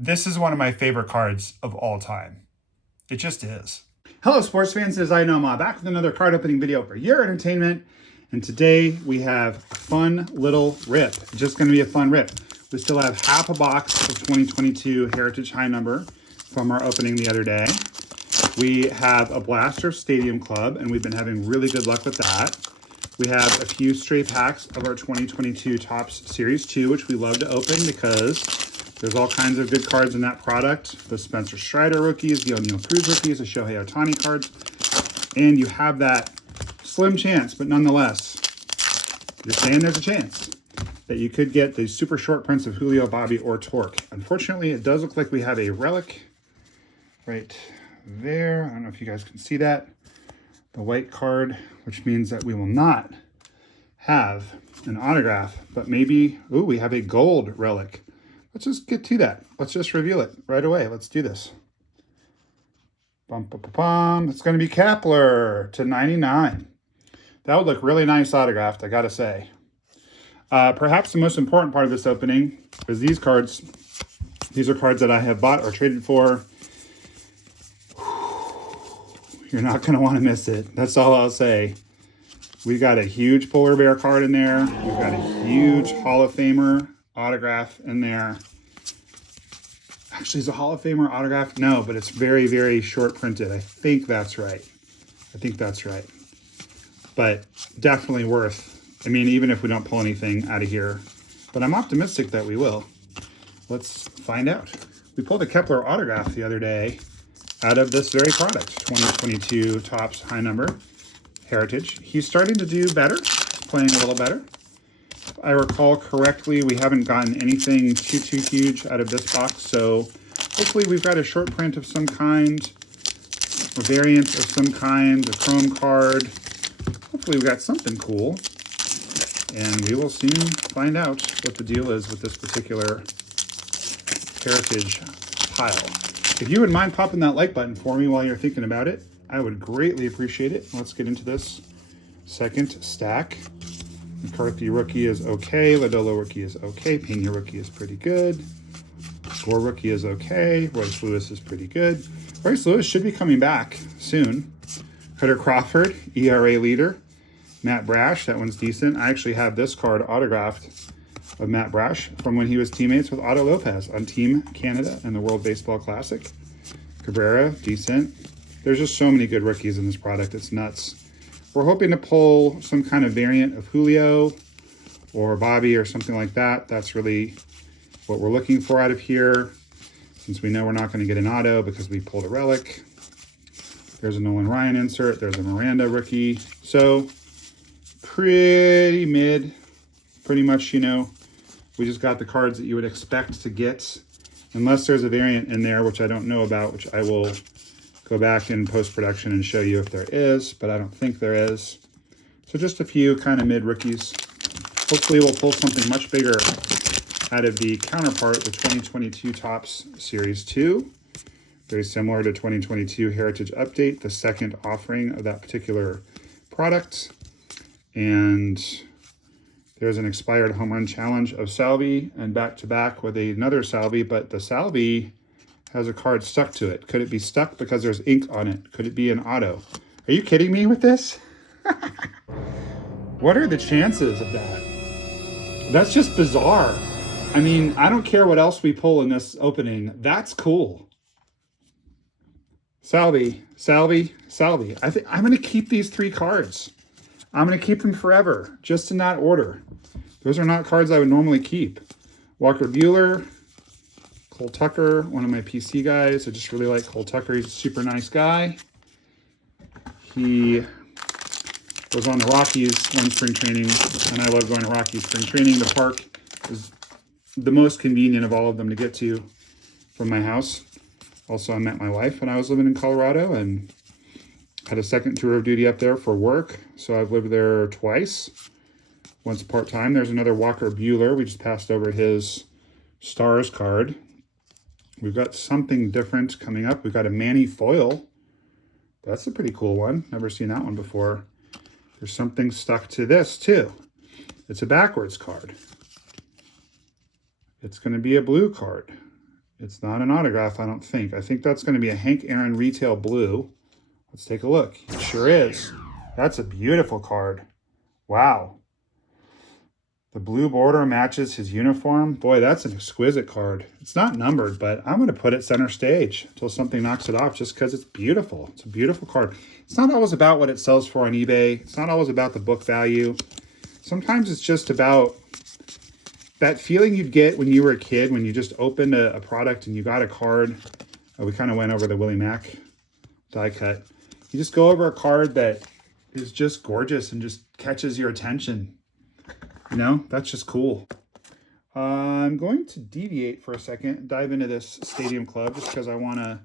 This is one of my favorite cards of all time. It just is. Hello sports fans, it is I Nomaha back with another card opening video for your entertainment. And today we have a fun little rip. It's just going to be a fun rip. We still have half a box of 2022 Heritage High Number from our opening the other day. We have a Blaster Stadium Club, and we've been having really good luck with that. We have a few stray packs of our 2022 Topps Series 2, which we love to open because there's all kinds of good cards in that product. The Spencer Strider rookies, the O'Neal Cruz rookies, the Shohei Ohtani cards. And you have that slim chance, but nonetheless, just saying there's a chance that you could get the super short prints of Julio, Bobby, or Torque. Unfortunately, it does look like we have a relic right there. I don't know if you guys can see that. The white card, which means that we will not have an autograph, but maybe, ooh, we have a gold relic. Let's just get to that. Let's just reveal it right away. Let's do this. Bum, bum, bum, bum. It's going to be Kepler to 99. That would look really nice autographed, I gotta say. Perhaps the most important part of this opening is these cards. These are cards that I have bought or traded for. You're not going to want to miss it. That's all I'll say. We've got a huge Polar Bear card in there. We've got a huge Hall of Famer autograph in there. Actually, is a Hall of Famer autograph? No, but it's very, very short printed. I think that's right. I think that's right. But definitely worth, I mean, even if we don't pull anything out of here. But I'm optimistic that we will. Let's find out. We pulled a Kepler autograph the other day out of this very product, 2022 Topps High Number Heritage. He's starting to do better, playing a little better. If I recall correctly, we haven't gotten anything too huge out of this box, so hopefully we've got a short print of some kind, a variant of some kind, a chrome card. Hopefully we got something cool, and we will soon find out what the deal is with this particular Heritage pile. If you wouldn't mind popping that like button for me while you're thinking about it, I would greatly appreciate it. Let's get into this second stack. McCarthy rookie is okay. Lodolo rookie is okay. Pena rookie is pretty good. Gore rookie is okay. Royce Lewis is pretty good. Royce Lewis should be coming back soon. Cutter Crawford, ERA leader. Matt Brash, that one's decent. I actually have this card autographed of Matt Brash from when he was teammates with Otto Lopez on Team Canada in the World Baseball Classic. Cabrera, decent. There's just so many good rookies in this product. It's nuts. We're hoping to pull some kind of variant of Julio or Bobby or something like that. That's really what we're looking for out of here, since we know we're not going to get an auto because we pulled a relic. There's a Nolan Ryan insert. There's a Miranda rookie. So pretty mid, pretty much, you know, we just got the cards that you would expect to get, unless there's a variant in there, which I don't know about, which I will go back in post-production and show you if there is, but I don't think there is. So just a few kind of mid rookies. Hopefully we'll pull something much bigger out of the counterpart, the 2022 Topps Series 2. Very similar to 2022 Heritage Update, the second offering of that particular product. And there's an expired home run challenge of Salvi, and back-to-back with another Salvi, but the Salvi has a card stuck to it. Could it be stuck because there's ink on it? Could it be an auto? Are you kidding me with this? What are the chances of that? That's just bizarre. I mean, I don't care what else we pull in this opening. That's cool. Salvi, Salvi, Salvi. I think I'm going to keep these three cards. I'm going to keep them forever, just in that order. Those are not cards I would normally keep. Walker Buehler, Cole Tucker, one of my PC guys. I just really like Cole Tucker. He's a super nice guy. He was on the Rockies one spring training, and I love going to Rockies spring training. The park is the most convenient of all of them to get to from my house. Also, I met my wife when I was living in Colorado and had a second tour of duty up there for work. So I've lived there twice. Once part-time. There's another Walker Buehler. We just passed over his Stars card. We've got something different coming up. We've got a Manny foil. That's a pretty cool one. Never seen that one before. There's something stuck to this too. It's a backwards card. It's going to be a blue card. It's not an autograph, I don't think. I think that's going to be a Hank Aaron Retail Blue. Let's take a look. It sure is. That's a beautiful card. Wow. The blue border matches his uniform. Boy, that's an exquisite card. It's not numbered, but I'm going to put it center stage until something knocks it off just because it's beautiful. It's a beautiful card. It's not always about what it sells for on eBay. It's not always about the book value. Sometimes it's just about that feeling you'd get when you were a kid, when you just opened a product and you got a card. We kind of went over the Willie Mack die cut. You just go over a card that is just gorgeous and just catches your attention. You know, that's just cool. I'm going to deviate for a second, dive into this Stadium Club just because I want to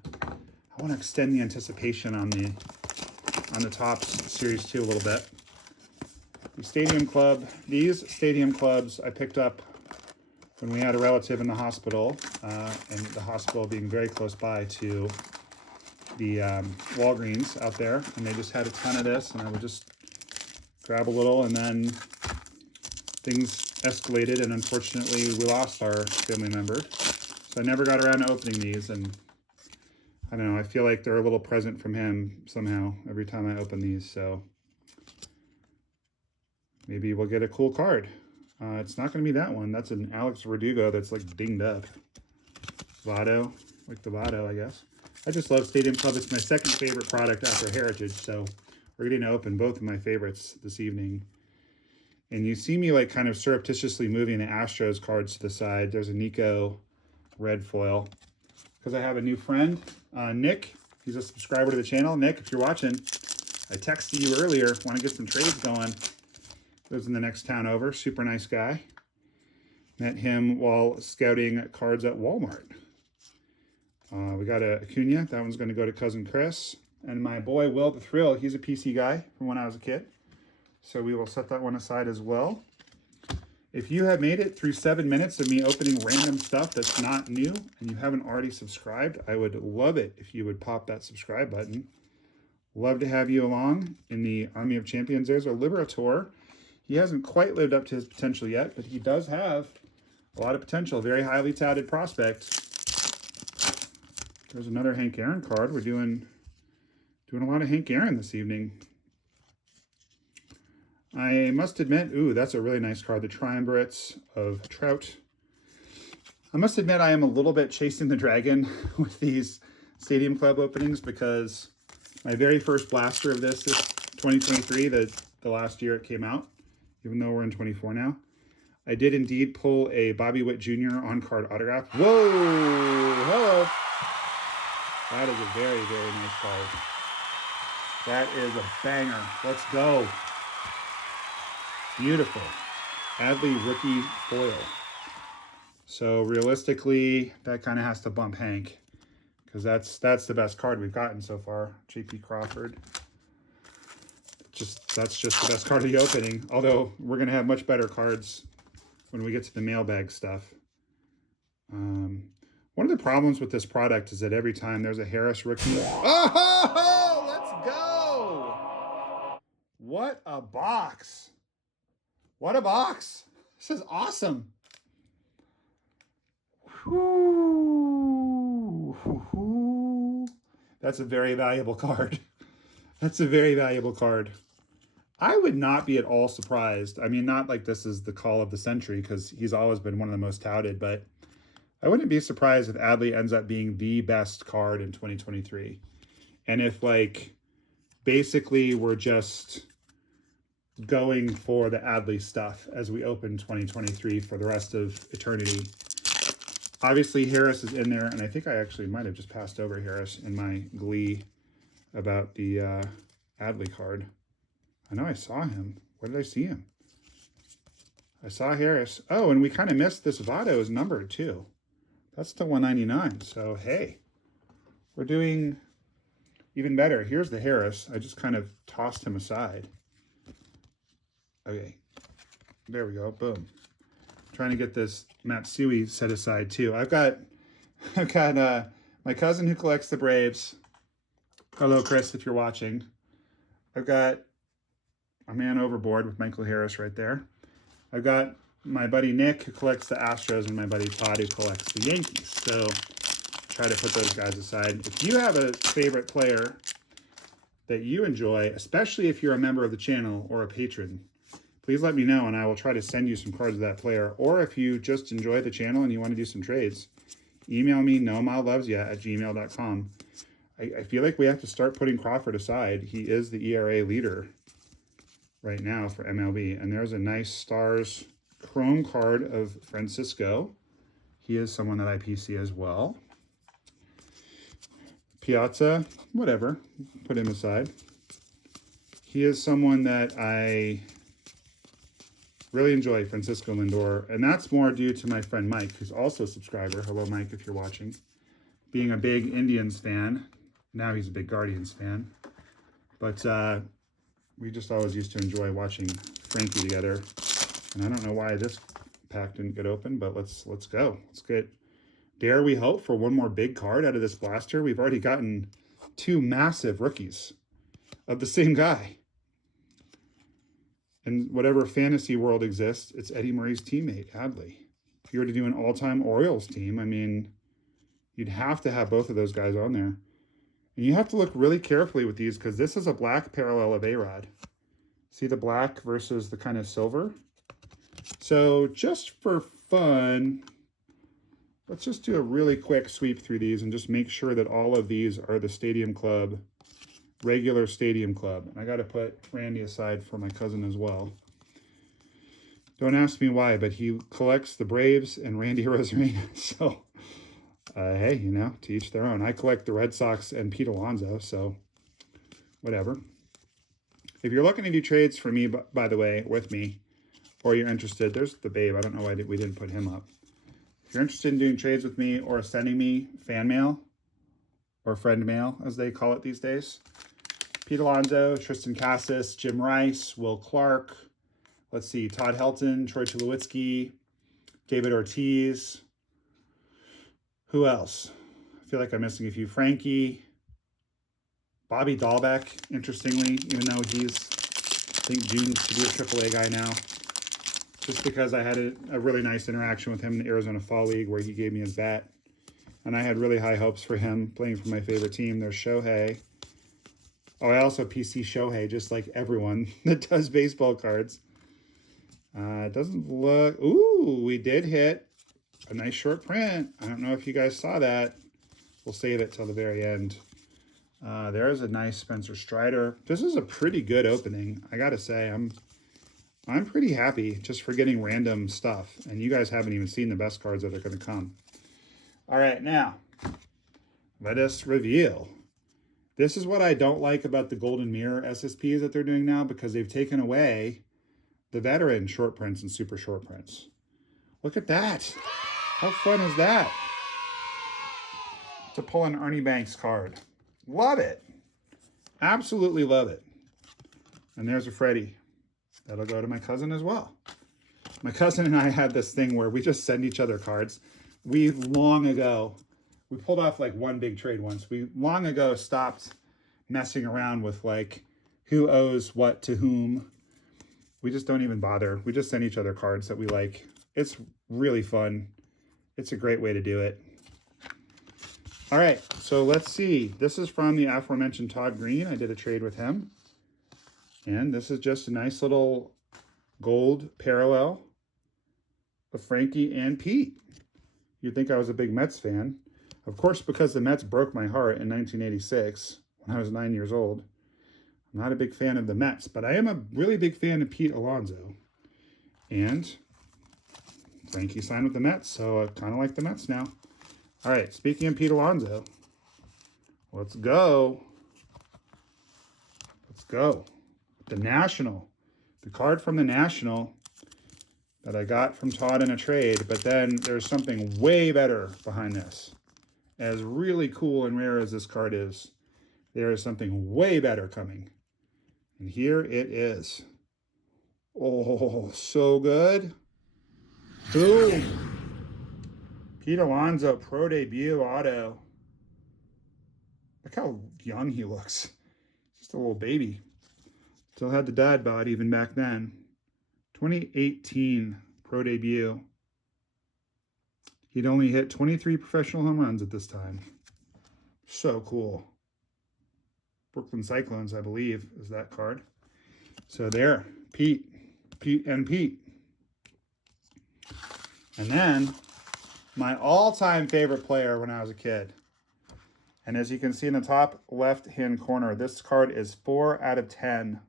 extend the anticipation on the Topps Series 2 a little bit. These Stadium Clubs I picked up when we had a relative in the hospital, and the hospital being very close by to the Walgreens out there, and they just had a ton of this, and I would just grab a little, and then things escalated, and unfortunately we lost our family member. So I never got around to opening these, and I don't know, I feel like they're a little present from him somehow every time I open these, so maybe we'll get a cool card. It's not going to be that one. That's an Alex Verdugo that's like dinged up. Votto, like the Votto, I guess. I just love Stadium Club. It's my second favorite product after Heritage, so we're getting to open both of my favorites this evening. And you see me like kind of surreptitiously moving the Astros cards to the side. There's a Nico red foil because I have a new friend, Nick. He's a subscriber to the channel. Nick, if you're watching, I texted you earlier. Want to get some trades going. Lives in the next town over. Super nice guy. Met him while scouting cards at Walmart. We got a Acuna. That one's going to go to cousin Chris. And my boy, Will the Thrill. He's a PC guy from when I was a kid. So we will set that one aside as well. If you have made it through 7 minutes of me opening random stuff that's not new and you haven't already subscribed, I would love it if you would pop that subscribe button. Love to have you along in the Army of Champions. There's a Liberator. He hasn't quite lived up to his potential yet, but he does have a lot of potential. Very highly touted prospect. There's another Hank Aaron card. We're doing a lot of Hank Aaron this evening. I must admit, ooh, that's a really nice card. The Triumvirates of Trout. I must admit I am a little bit chasing the dragon with these Stadium Club openings because my very first blaster of this is 2023, the last year it came out, even though we're in 24 now. I did indeed pull a Bobby Witt Jr. on-card autograph. Whoa! Hello! That is a very, very nice card. That is a banger. Let's go. Beautiful. Adley rookie foil. So realistically, that kind of has to bump Hank because that's the best card we've gotten so far. JP Crawford. That's just the best card of the opening. Although we're gonna have much better cards when we get to the mailbag stuff. One of the problems with this product is that every time there's a Harris rookie. Oh, let's go! What a box! What a box! This is awesome. Whew. That's a very valuable card. That's a very valuable card. I would not be at all surprised. I mean, not like this is the call of the century because he's always been one of the most touted, but I wouldn't be surprised if Adley ends up being the best card in 2023. And if like basically we're just going for the Adley stuff as we open 2023 for the rest of eternity. Obviously Harris is in there, and I think I actually might have just passed over Harris in my glee about the Adley card. I know I saw him. Where did I see him? I saw Harris. Oh, and we kind of missed this Votto is numbered too. That's to 199. So hey, we're doing even better. Here's the Harris. I just kind of tossed him aside. Okay, there we go. Boom. Trying to get this Matsui set aside too. I've got my cousin who collects the Braves. Hello, Chris, if you're watching. I've got a man overboard with Michael Harris right there. I've got my buddy Nick who collects the Astros and my buddy Todd who collects the Yankees. So try to put those guys aside. If you have a favorite player that you enjoy, especially if you're a member of the channel or a patron, please let me know and I will try to send you some cards of that player. Or if you just enjoy the channel and you want to do some trades, email me nomahlovesyah@gmail.com. I feel like we have to start putting Crawford aside. He is the ERA leader right now for MLB. And there's a nice Stars Chrome card of Francisco. He is someone that I PC as well. Piazza, whatever, put him aside. He is someone that I really enjoy, Francisco Lindor. And that's more due to my friend Mike, who's also a subscriber. Hello, Mike, if you're watching. Being a big Indians fan. Now he's a big Guardians fan. But we just always used to enjoy watching Frankie together. And I don't know why this pack didn't get open, but let's go. Let's get, dare we hope for one more big card out of this blaster? We've already gotten 2 massive rookies of the same guy. And whatever fantasy world exists, it's Eddie Murray's teammate, Adley. If you were to do an all-time Orioles team, I mean, you'd have to have both of those guys on there. And you have to look really carefully with these because this is a black parallel of A-Rod. See the black versus the kind of silver? So just for fun, let's just do a really quick sweep through these and just make sure that all of these are the Stadium Club, regular Stadium Club. And I got to put Randy aside for my cousin as well. Don't ask me why, but he collects the Braves and Randy Rosarina. So... hey, you know, to each their own. I collect the Red Sox and Pete Alonso, so whatever. If you're looking to do trades for me, by the way, with me, or you're interested, there's the Babe. I don't know why we didn't put him up. If you're interested in doing trades with me or sending me fan mail or friend mail, as they call it these days, Pete Alonso, Tristan Casas, Jim Rice, Will Clark, let's see, Todd Helton, Troy Tulowitzki, David Ortiz. Who else? I feel like I'm missing a few. Frankie, Bobby Dahlbeck, interestingly, even though he's, I think, due to be a AAA guy now. Just because I had a really nice interaction with him in the Arizona Fall League where he gave me his bat. And I had really high hopes for him playing for my favorite team. There's Shohei. Oh, I also PC Shohei, just like everyone that does baseball cards. It doesn't look... Ooh, we did hit a nice short print. I don't know if you guys saw that. We'll save it till the very end. There's a nice Spencer Strider. This is a pretty good opening. I gotta say, I'm pretty happy just for getting random stuff. And you guys haven't even seen the best cards that are going to come. All right, now, let us reveal. This is what I don't like about the Golden Mirror SSPs that they're doing now, because they've taken away the veteran short prints and super short prints. Look at that. How fun is that? To pull an Ernie Banks card. Love it. Absolutely love it. And there's a Freddie. That'll go to my cousin as well. My cousin and I had this thing where we just send each other cards. We long ago, we pulled off like one big trade once. We long ago stopped messing around with like who owes what to whom. We just don't even bother. We just send each other cards that we like. It's really fun. It's a great way to do it. All right, so let's see. This is from the aforementioned Todd Green. I did a trade with him. And this is just a nice little gold parallel of Frankie and Pete. You'd think I was a big Mets fan. Of course, because the Mets broke my heart in 1986 when I was 9 years old. I'm not a big fan of the Mets, but I am a really big fan of Pete Alonso. And Frankie signed with the Mets, so I kind of like the Mets now. All right, speaking of Pete Alonso, let's go. Let's go. The National. The card from the National that I got from Todd in a trade, but then there's something way better behind this. As really cool and rare as this card is, there is something way better coming. And here it is. Oh, so good. Boom. Pete Alonso, pro debut auto. Look how young he looks. Just a little baby. Still had the dad bod even back then. 2018 pro debut. He'd only hit 23 professional home runs at this time. So cool. Brooklyn Cyclones, I believe, is that card. So there, Pete. And then my all-time favorite player when I was a kid. And as you can see in the top left-hand corner, this card is 4 out of 10.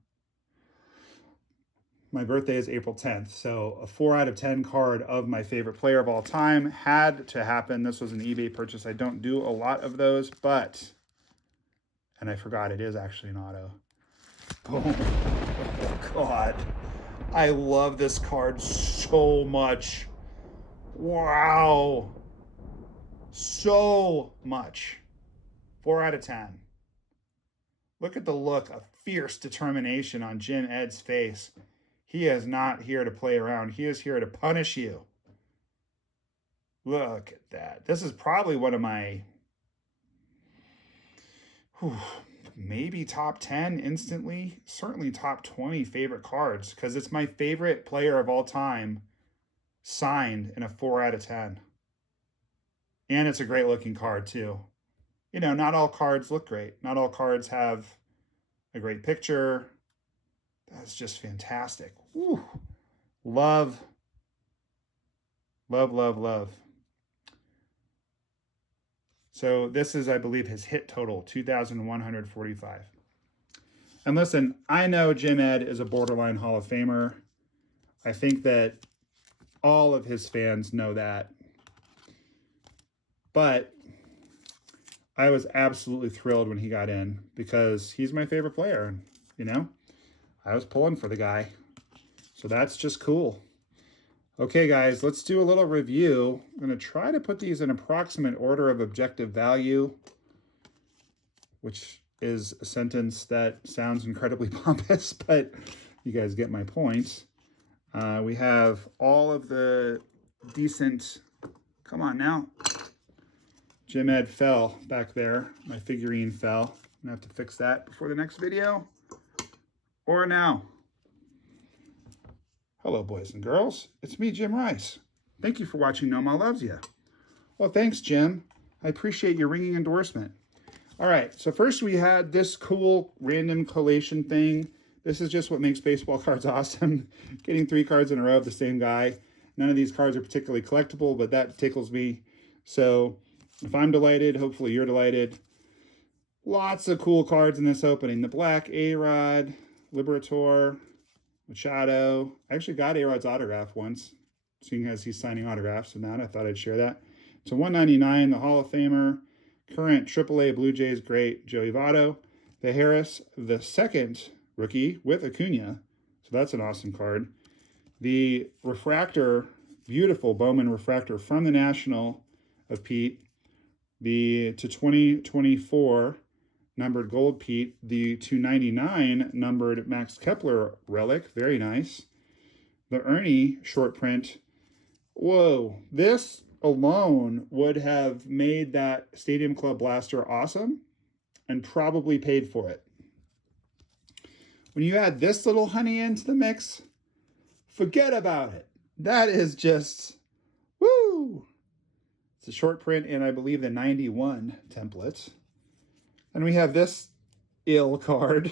My birthday is April 10th, so a 4 out of 10 card of my favorite player of all time had to happen. This was an eBay purchase. I don't do a lot of those, but, and I forgot it is actually an auto. Boom. Oh, God. I love this card so much. Wow. So much. 4 out of 10. Look at the look of fierce determination on Jim Ed's face. He is not here to play around. He is here to punish you. Look at that. This is probably one of my maybe top 10 instantly. Certainly top 20 favorite cards because it's my favorite player of all time signed in a 4 out of 10. And it's a great looking card too. You know, not all cards look great. Not all cards have a great picture. That's just fantastic. Woo. Love. Love, love, love. So this is, I believe, his hit total, 2,145. And listen, I know Jim Ed is a borderline Hall of Famer. I think that all of his fans know that. But I was absolutely thrilled when he got in because he's my favorite player, you know? I was pulling for the guy. So that's just cool. Okay, guys, let's do a little review. I'm going to try to put these in approximate order of objective value, which is a sentence that sounds incredibly pompous, but you guys get my point. We have all of the decent, come on now. Jim Ed fell back there. My figurine fell. I'm going to have to fix that before the next video. Or now. Hello, boys and girls. It's me, Jim Rice. Thank you for watching Noma Loves Ya. Well, thanks, Jim. I appreciate your ringing endorsement. All right, so first we had this cool random collation thing. This is just what makes baseball cards awesome. Getting 3 cards in a row of the same guy. None of these cards are particularly collectible, but that tickles me. So if I'm delighted, hopefully you're delighted. Lots of cool cards in this opening. The black A-Rod, Liberator, Machado. I actually got A-Rod's autograph once, seeing as he's signing autographs, and that I thought I'd share that. So 199, the Hall of Famer, current AAA Blue Jays great Joey Votto. The Harris, the second rookie with Acuna. So that's an awesome card. The refractor, beautiful Bowman refractor from the National of Pete. The to 2024 numbered gold Pete, the 299 numbered Max Kepler relic, very nice. The Ernie short print, whoa, this alone would have made that Stadium Club blaster awesome and probably paid for it. When you add this little honey into the mix, forget about it. That is just, woo! It's a short print and I believe the 91 template. And we have this ill card.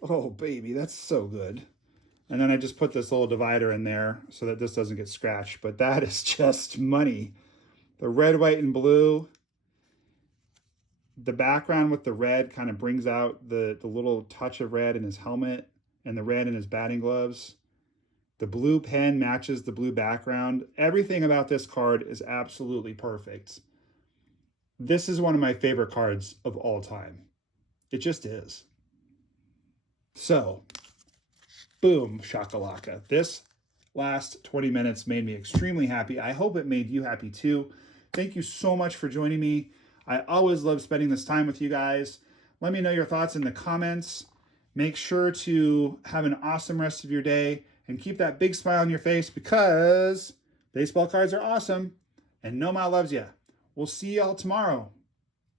Oh, baby, that's so good. And then I just put this little divider in there so that this doesn't get scratched. But that is just money. The red, white, and blue. The background with the red kind of brings out the little touch of red in his helmet and the red in his batting gloves. The blue pen matches the blue background. Everything about this card is absolutely perfect. This is one of my favorite cards of all time. It just is. So, boom, shakalaka. This last 20 minutes made me extremely happy. I hope it made you happy too. Thank you so much for joining me. I always love spending this time with you guys. Let me know your thoughts in the comments. Make sure to have an awesome rest of your day and keep that big smile on your face because baseball cards are awesome and Noma loves ya. We'll see y'all tomorrow.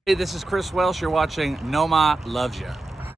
Hey, this is Chris Welsh. You're watching Noma Loves Ya.